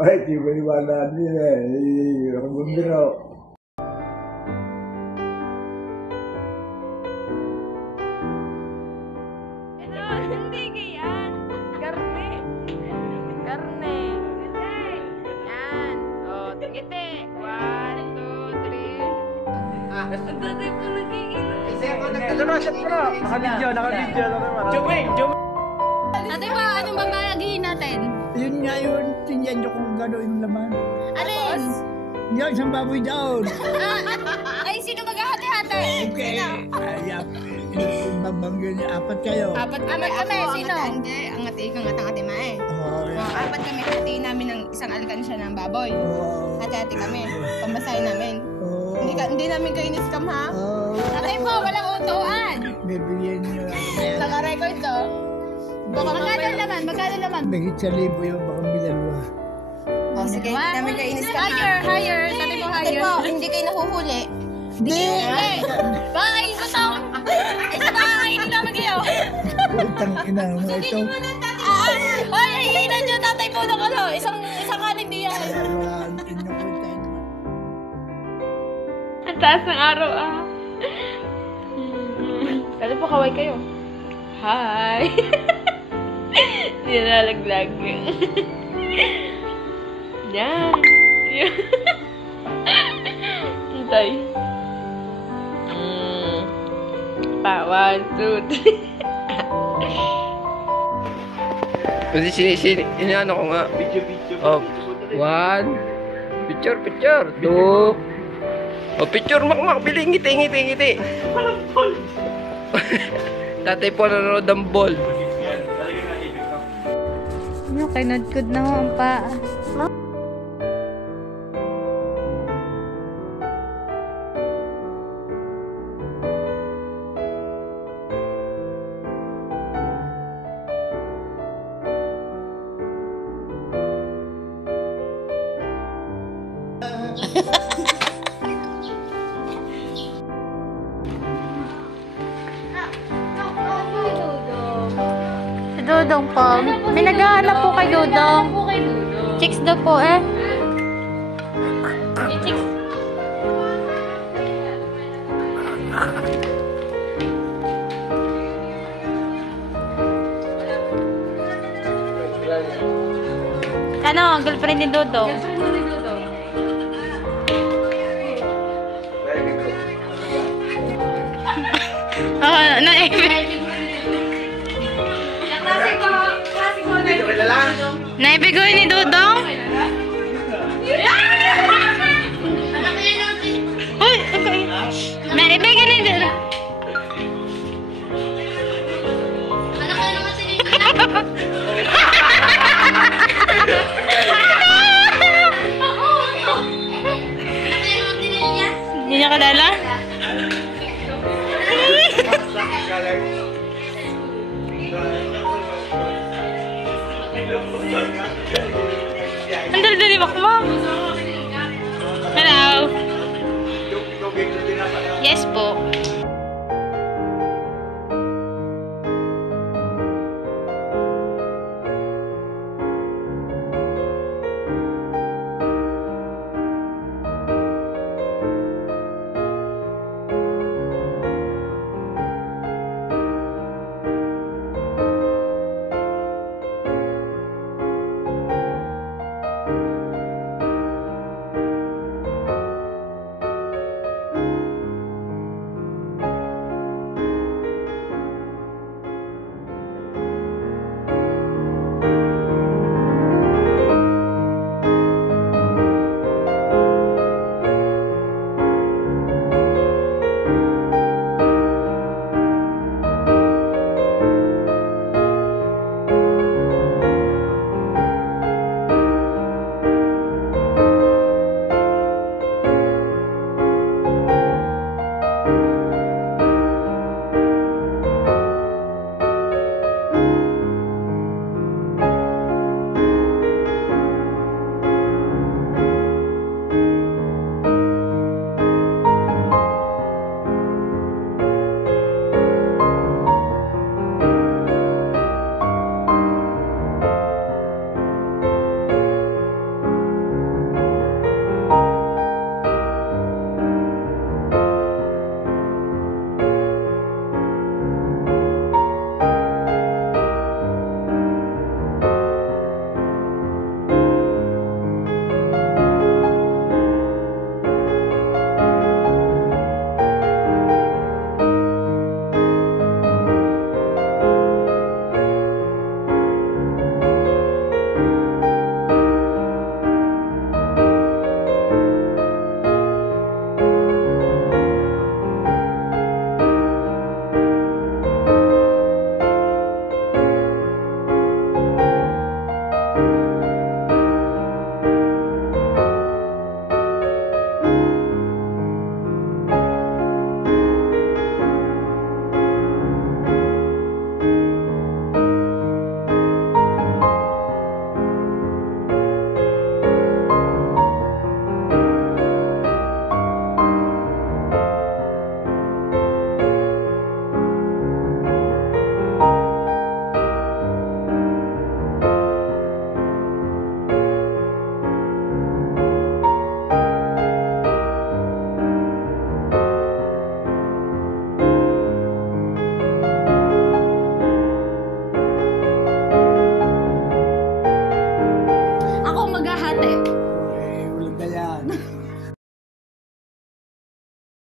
Ay, di ba iwanan niya eh. Ang bumbiro. Hindi ganyan. Karne. Karne. Ngiti. Yan. O, ngiti. 1, 2, 3. Ang dati po nagigilap. Ito na, shot bro. Naka-video na naman. Juming. Ate ba, anong babalagin natin? Yun nga yun, tingnan nyo kung gano'n yung laman. Alin? Yan, isang baboy down. Ay, sino maghahati-hati? Okay. Ayan, babangyo niya, apat kayo. Apat kami. Sino? Hindi, ang ati ikaw at ang ati mae. Oo, yan. Apat kami, hati namin ng isang alkansya ng baboy. Oo. Hati-hati kami, pambasahin namin. Oo. Hindi namin kayo in-scam ha? Oo. Ate po, walang utuan. Bibigyan nyo. Naka-record to. Magkano naman? Bigit sa libo yung baka bilalawa. O sige, hindi namin kayo in-scam ha? Higher. Sabi mo Ate higher. po, hindi kayo nahuhuli. Hindi! Baka kayo gusto. Isa baka kainin namin kayo. Utang ina mo ito. Ay, hihinan nyo tatay po ng ano. Isang kanin di yan. Inukutan. Ang taas ng araw Pwede po kaway kayo. Hi! Hindi nalaglag. Yan. Hintay. Pa, 1, 2, 3. Kasi inaano ko nga. Video. Oh, 1. Picture. 2. Oh, picture, makmak. Bili, ngiti. Tatay po nanonood ng ball. Ano, kinudkod na ho ang paa. Si Dodong po. May naghahanap po kay Dodong. Chicks daw po eh. Chicks. Ano, girlfriend ni Dodong? Naibigoy ni Dodong? Uy, okay. Naibigoy ni Dodong. Hindi niya kalala? Ang dali-dali makmak. Hello. Yes po.